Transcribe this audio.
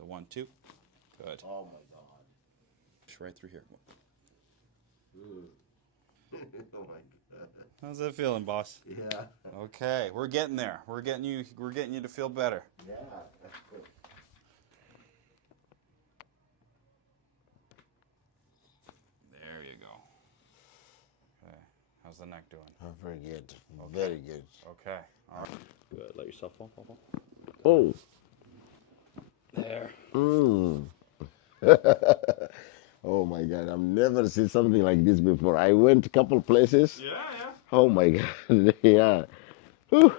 So 1, 2. Good. Oh my God. Right through here. Oh my God. How's that feeling, boss? Yeah. Okay, we're getting there. We're getting you to feel better. Yeah. There you go. Okay. How's the neck doing? Oh, very good. Very good. Okay. All right. Good. Let yourself fall. Oh. There. Mm. Oh my God. I've never seen something like this before. I went a couple places. Yeah, yeah. Oh my God. Yeah. Whew.